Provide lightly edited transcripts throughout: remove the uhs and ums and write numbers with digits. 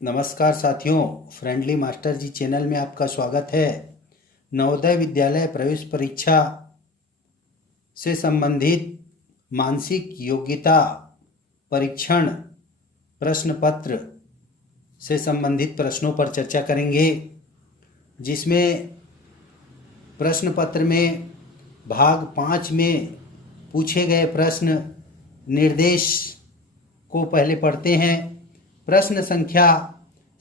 नमस्कार साथियों, friendly master जी channel में आपका स्वागत है। नवोदय विद्यालय प्रवेश परीक्षा से संबंधित मानसिक योग्यता परीक्षण प्रश्न पत्र से संबंधित प्रश्नों पर चर्चा करेंगे, जिसमें प्रश्न पत्र में भाग 5 में पूछे गए प्रश्न निर्देश को पहले पढ़ते हैं। प्रश्न संख्या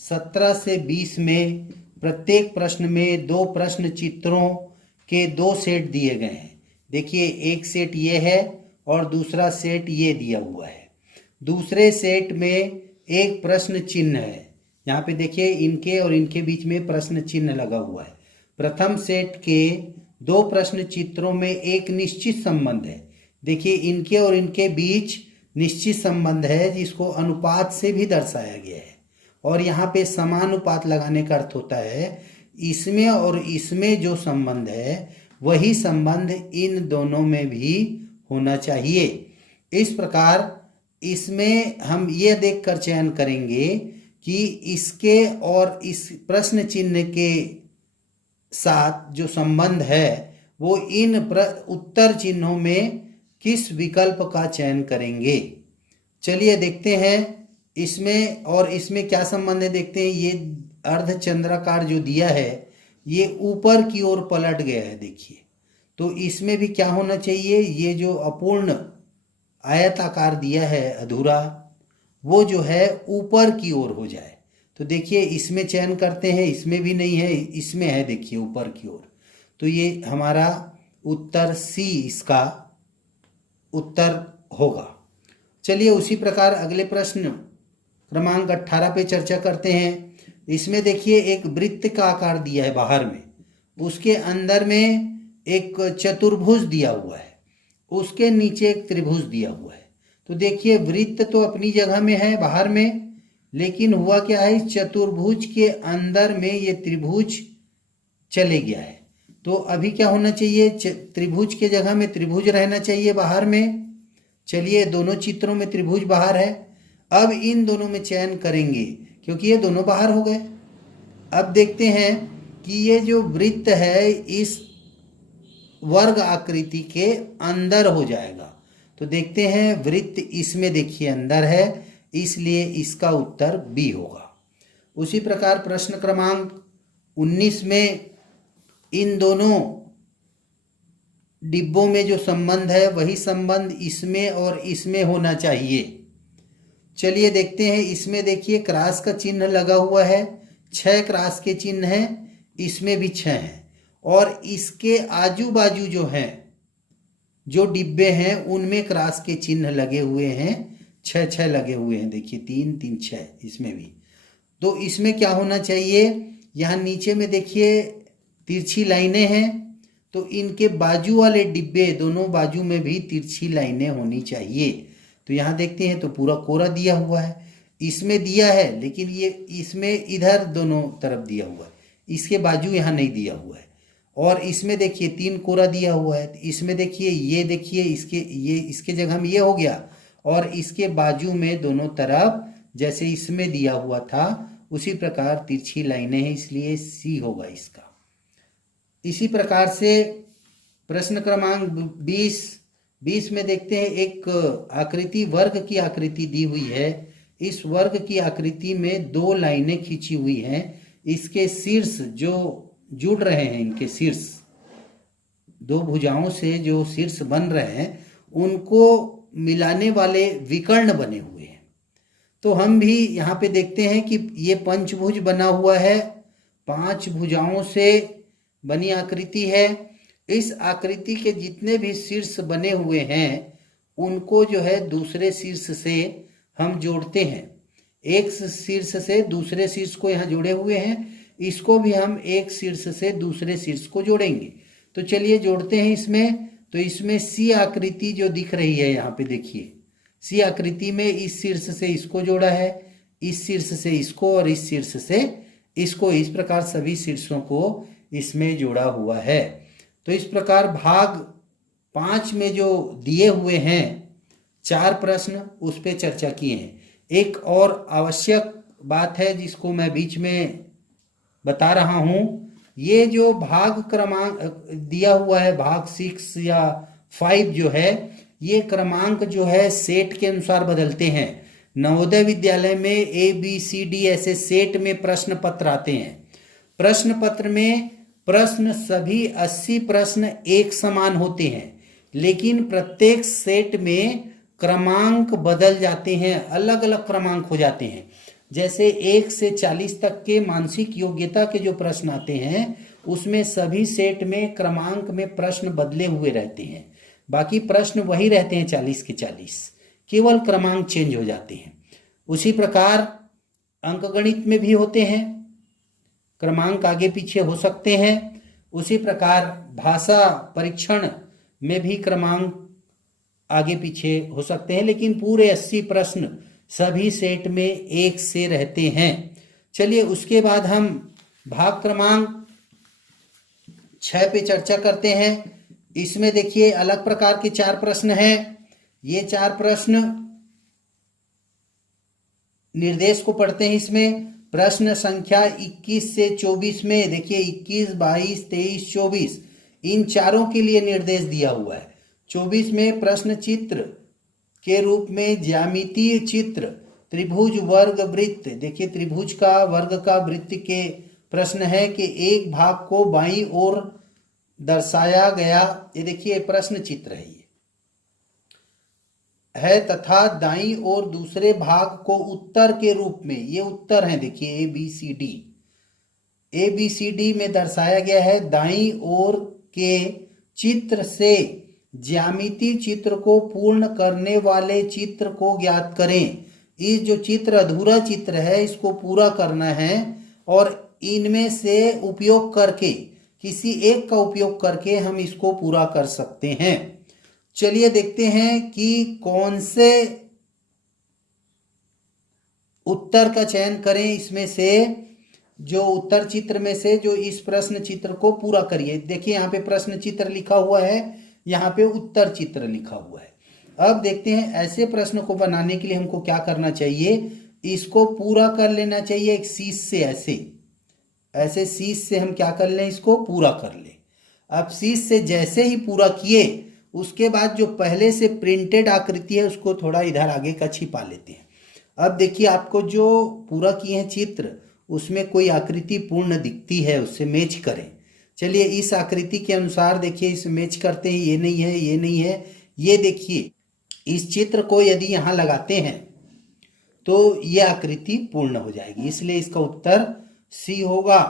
17 से 20 में प्रत्येक प्रश्न में 2 प्रश्न चित्रों के 2 सेट दिए गए हैं। देखिए, एक सेट ये है और दूसरा सेट ये दिया हुआ है। दूसरे सेट में एक प्रश्न चिन्ह है। यहाँ पे देखिए, इनके और इनके बीच में प्रश्न चिन्ह लगा हुआ है। प्रथम सेट के 2 प्रश्न चित्रों में एक निश्चित संबंध है। देखिए, इनके और इनके बीच निश्चित संबंध है, जिसको अनुपात से भी दर्शाया गया है। और यहाँ पे समानुपात लगाने का अर्थ होता है इसमें और इसमें जो संबंध है वही संबंध इन दोनों में भी होना चाहिए। इस प्रकार इसमें हम ये देखकर चयन करेंगे कि इसके और इस प्रश्न चिन्ह के साथ जो संबंध है वो इन उत्तर चिन्हों में किस विकल्प का चयन करेंगे। चलिए देखते हैं इसमें और इसमें क्या संबंध है। देखते हैं, ये अर्धचंद्राकार जो दिया है ये ऊपर की ओर पलट गया है। देखिए, तो इसमें भी क्या होना चाहिए, ये जो अपूर्ण आयताकार दिया है अधूरा, वो जो है ऊपर की ओर हो जाए। तो देखिए, इसमें चयन करते हैं, इसमें भी नहीं है, इसमें है, देखिए ऊपर की ओर। तो ये हमारा उत्तर सी इसका उत्तर होगा। चलिए उसी प्रकार अगले प्रश्न क्रमांक 18 पे चर्चा करते हैं। इसमें देखिए, एक वृत्त का आकार दिया है बाहर में, उसके अंदर में एक चतुर्भुज दिया हुआ है, उसके नीचे एक त्रिभुज दिया हुआ है। तो देखिए, वृत्त तो अपनी जगह में है बाहर में, लेकिन हुआ क्या है, चतुर्भुज के अंदर में ये त्रिभुज चले गया है। तो अभी क्या होना चाहिए, त्रिभुज के जगह में त्रिभुज रहना चाहिए बाहर में। चलिए, दोनों चित्रों में त्रिभुज बाहर है। अब इन दोनों में चयन करेंगे क्योंकि ये दोनों बाहर हो गए। अब देखते हैं कि ये जो वृत्त है इस वर्ग आकृति के अंदर हो जाएगा। तो देखते हैं, वृत्त इसमें देखिए अंदर है, इसलिए इसका उत्तर बी होगा। उसी प्रकार प्रश्न क्रमांक 19 में इन दोनों डिब्बों में जो संबंध है वही संबंध इसमें और इसमें होना चाहिए। चलिए देखते हैं, इसमें देखिए क्रॉस का चिन्ह लगा हुआ है, 6 क्रॉस के चिन्ह हैं, इसमें भी 6 हैं। और इसके आजू बाजू जो हैं, जो डिब्बे हैं, उनमें क्रॉस के चिन्ह लगे हुए हैं, 6 लगे हुए हैं। देखिए 3 3 6 इसमें भी। तो इसमें क्या होना चाहिए, यहाँ नीचे में देखिए तिरछी लाइनें हैं, तो इनके बाजू वाले डिब्बे दोनों बाजू में भी तिरछी लाइनें होनी चाहिए। तो यहाँ देखते हैं तो पूरा कोरा दिया हुआ है, इसमें दिया है, लेकिन ये इसमें इधर दोनों तरफ दिया हुआ है, इसके बाजू यहाँ नहीं दिया हुआ है। और इसमें देखिए 3 कोरा दिया हुआ है, इसमें देखिए ये देखिए इसके जगह में ये हो गया, और इसके बाजू में दोनों तरफ जैसे इसमें दिया हुआ था उसी प्रकार तिरछी लाइनें हैं, इसलिए सी होगा इसका। इसी प्रकार से प्रश्न क्रमांक 20 में देखते हैं, एक आकृति वर्ग की आकृति दी हुई है। इस वर्ग की आकृति में 2 लाइनें खींची हुई हैं। इसके शीर्ष जो जुड़ रहे हैं, इनके शीर्ष 2 भुजाओं से जो शीर्ष बन रहे हैं उनको मिलाने वाले विकर्ण बने हुए हैं। तो हम भी यहाँ पे देखते हैं कि ये पंचभुज बना हुआ है, 5 भुजाओं से बनी आकृति है। इस आकृति के जितने भी शीर्ष बने हुए हैं उनको जो है दूसरे शीर्ष से हम जोड़ते हैं। एक शीर्ष से दूसरे शीर्ष को यहाँ जोड़े हुए हैं, इसको भी हम एक शीर्ष से दूसरे शीर्ष को जोड़ेंगे। तो चलिए जोड़ते हैं इसमें। तो इसमें सी आकृति जो दिख रही है, यहाँ पे देखिए सी आकृति में इस शीर्ष से इसको जोड़ा है, इस शीर्ष से इसको, और इस शीर्ष से इसको। इस प्रकार सभी शीर्षों को इसमें जोड़ा हुआ है। तो इस प्रकार भाग 5 में जो दिए हुए हैं 4 प्रश्न, उस पर चर्चा किए हैं। एक और आवश्यक बात है जिसको मैं बीच में बता रहा हूँ। ये जो भाग क्रमांक दिया हुआ है, भाग 6 या 5 जो है, ये क्रमांक जो है सेट के अनुसार बदलते हैं। नवोदय विद्यालय में ABCD ऐसे सेट में प्रश्न पत्र आते हैं। प्रश्न पत्र में प्रश्न सभी 80 प्रश्न एक समान होते हैं, लेकिन प्रत्येक सेट में क्रमांक बदल जाते हैं, अलग अलग क्रमांक हो जाते हैं। जैसे 1 से 40 तक के मानसिक योग्यता के जो प्रश्न आते हैं, उसमें सभी सेट में क्रमांक में प्रश्न बदले हुए रहते हैं। बाकी प्रश्न वही रहते हैं 40 के 40, केवल क्रमांक चेंज हो जाते हैं। उसी प्रकार अंकगणित में भी होते हैं, क्रमांक आगे पीछे हो सकते हैं। उसी प्रकार भाषा परीक्षण में भी क्रमांक आगे पीछे हो सकते हैं, लेकिन पूरे 80 प्रश्न सभी सेट में एक से रहते हैं। चलिए उसके बाद हम भाग क्रमांक 6 पे चर्चा करते हैं। इसमें देखिए अलग प्रकार के 4 प्रश्न हैं। ये 4 प्रश्न निर्देश को पढ़ते हैं। इसमें प्रश्न संख्या 21 से 24 में देखिए 21, 22, 23, 24 इन चारों के लिए निर्देश दिया हुआ है। 24 में प्रश्न चित्र के रूप में ज्यामितीय चित्र त्रिभुज वर्ग वृत्त, देखिए त्रिभुज का वर्ग का वृत्त के प्रश्न है कि एक भाग को बाईं ओर दर्शाया गया, ये देखिए प्रश्न चित्र है तथा दाईं ओर दूसरे भाग को उत्तर के रूप में, ये उत्तर है देखिए ABCD में दर्शाया गया है। दाईं ओर के चित्र से ज्यामितीय चित्र को पूर्ण करने वाले चित्र को ज्ञात करें। इस जो चित्र अधूरा चित्र है इसको पूरा करना है और इनमें से उपयोग करके, किसी एक का उपयोग करके हम इसको पूरा कर सकते हैं। चलिए देखते हैं कि कौन से उत्तर का चयन करें। इसमें से जो उत्तर चित्र में से जो इस प्रश्न चित्र को पूरा करिए। देखिए यहाँ पे प्रश्न चित्र लिखा हुआ है, यहाँ पे उत्तर चित्र लिखा हुआ है। अब देखते हैं ऐसे प्रश्न को बनाने के लिए हमको क्या करना चाहिए। इसको पूरा कर लेना चाहिए एक शीश से, ऐसे शीश से हम क्या कर लें, इसको पूरा कर लें। अब शीश से जैसे ही पूरा किए उसके बाद जो पहले से प्रिंटेड आकृति है उसको थोड़ा इधर आगे का छिपा लेते हैं। अब देखिए आपको जो पूरा किए हैं चित्र उसमें कोई आकृति पूर्ण दिखती है, उससे मैच करें। चलिए इस आकृति के अनुसार देखिए इस मैच करते हैं। ये नहीं है, ये नहीं है, ये देखिए इस चित्र को यदि यहाँ लगाते हैं तो ये आकृति पूर्ण हो जाएगी, इसलिए इसका उत्तर सी होगा।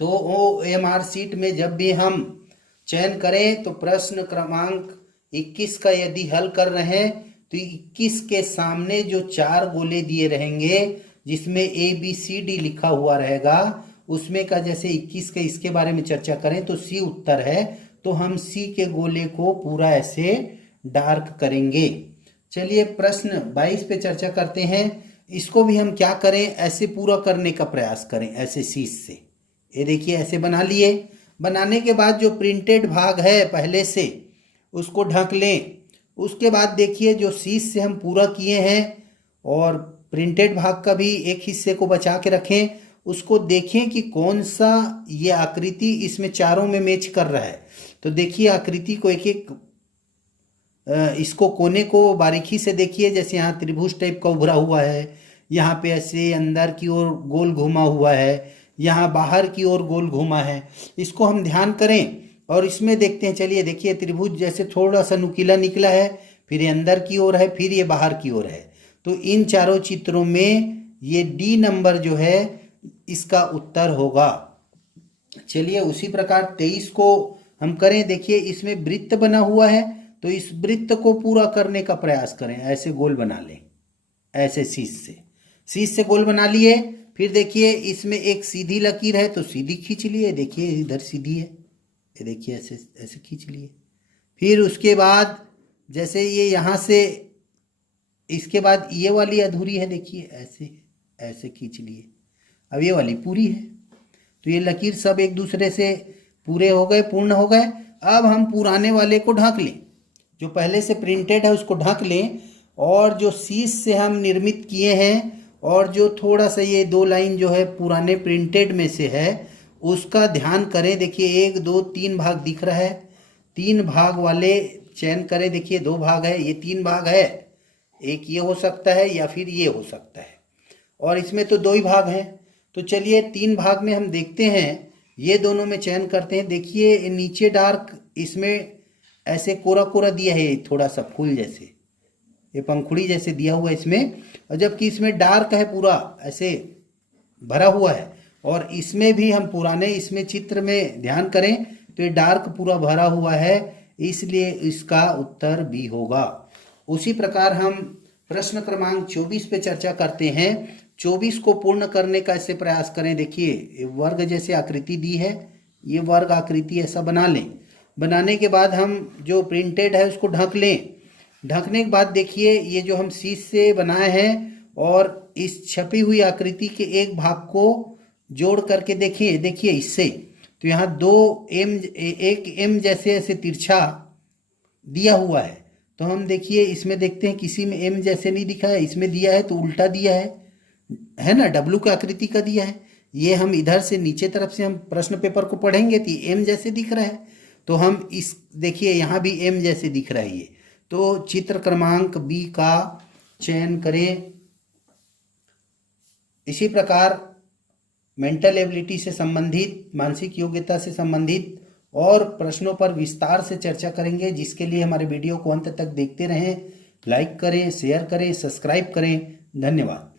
तो OMR शीट में जब भी हम चयन करें तो प्रश्न क्रमांक 21 का यदि हल कर रहे हैं तो 21 के सामने जो 4 गोले दिए रहेंगे जिसमें ABCD लिखा हुआ रहेगा, उसमें का जैसे 21 के इसके बारे में चर्चा करें तो सी उत्तर है, तो हम सी के गोले को पूरा ऐसे डार्क करेंगे। चलिए प्रश्न 22 पे चर्चा करते हैं। इसको भी हम क्या करें, ऐसे पूरा करने का प्रयास करें, ऐसे शीश से। ये देखिए ऐसे बना लिए। बनाने के बाद जो प्रिंटेड भाग है पहले से उसको ढक लें। उसके बाद देखिए जो शीश से हम पूरा किए हैं और प्रिंटेड भाग का भी एक हिस्से को बचा के रखें। उसको देखें कि कौन सा ये आकृति इसमें चारों में मैच कर रहा है। तो देखिए आकृति को एक एक इसको कोने को बारीकी से देखिए। जैसे यहाँ त्रिभुज टाइप का उभरा हुआ है, यहाँ पे ऐसे अंदर की ओर गोल घुमा हुआ है, यहाँ बाहर की ओर गोल घुमा है। इसको हम ध्यान करें और इसमें देखते हैं। चलिए देखिए त्रिभुज जैसे थोड़ा सा नुकीला निकला है, फिर ये अंदर की ओर है, फिर ये बाहर की ओर है। तो इन चारों चित्रों में ये डी नंबर जो है इसका उत्तर होगा। चलिए उसी प्रकार 23 को हम करें। देखिए इसमें वृत्त बना हुआ है, तो इस वृत्त को पूरा करने का प्रयास करें। ऐसे गोल बना लें, ऐसे शीश से गोल बना लिए। फिर देखिए इसमें एक सीधी लकीर है तो सीधी खींच लिए। देखिए इधर सीधी है, ये देखिए ऐसे ऐसे खींच लिए। फिर उसके बाद जैसे ये यहाँ से, इसके बाद ये वाली अधूरी है, देखिए ऐसे ऐसे खींच लिए। अब ये वाली पूरी है, तो ये लकीर सब एक दूसरे से पूरे हो गए, पूर्ण हो गए। अब हम पुराने वाले को ढक लें, जो पहले से प्रिंटेड है उसको ढक लें, और जो शीश से हम निर्मित किए हैं और जो थोड़ा सा ये 2 लाइन जो है पुराने प्रिंटेड में से है उसका ध्यान करें। देखिए 1 2 3 भाग दिख रहा है, 3 भाग वाले चयन करें। देखिए 2 भाग है, ये 3 भाग है, एक ये हो सकता है या फिर ये हो सकता है, और इसमें तो 2 ही भाग हैं। तो चलिए 3 भाग में हम देखते हैं, ये दोनों में चयन करते हैं। देखिए नीचे डार्क, इसमें ऐसे कोरा कोरा दिया है, थोड़ा सा फूल जैसे, ये पंखुड़ी जैसे दिया हुआ है इसमें, और जबकि इसमें डार्क है, पूरा ऐसे भरा हुआ है। और इसमें भी हम पुराने इसमें चित्र में ध्यान करें तो ये डार्क पूरा भरा हुआ है, इसलिए इसका उत्तर बी होगा। उसी प्रकार हम प्रश्न क्रमांक 24 पे चर्चा करते हैं। 24 को पूर्ण करने का ऐसे प्रयास करें। देखिए वर्ग जैसे आकृति दी है, ये वर्ग आकृति ऐसा बना लें। बनाने के बाद हम जो प्रिंटेड है उसको ढक लें। ढकने के बाद देखिए ये जो हम शीट से बनाए हैं और इस छपी हुई आकृति के एक भाग को जोड़ करके देखिए इससे, तो यहाँ 2 एम, एक एम जैसे ऐसे तिरछा दिया हुआ है। तो हम देखिए इसमें देखते हैं किसी में एम जैसे नहीं दिखा है, इसमें दिया है तो उल्टा दिया है ना, डब्लू की आकृति का दिया है। ये हम इधर से नीचे तरफ से हम प्रश्न पेपर को पढ़ेंगे तो एम जैसे दिख रहा है, तो हम इस देखिए यहाँ भी एम जैसे दिख रहा है ये। तो चित्र क्रमांक बी का चयन करें। इसी प्रकार मेंटल एबिलिटी से संबंधित, मानसिक योग्यता से संबंधित और प्रश्नों पर विस्तार से चर्चा करेंगे, जिसके लिए हमारे वीडियो को अंत तक देखते रहें। लाइक करें, शेयर करें, सब्सक्राइब करें। धन्यवाद।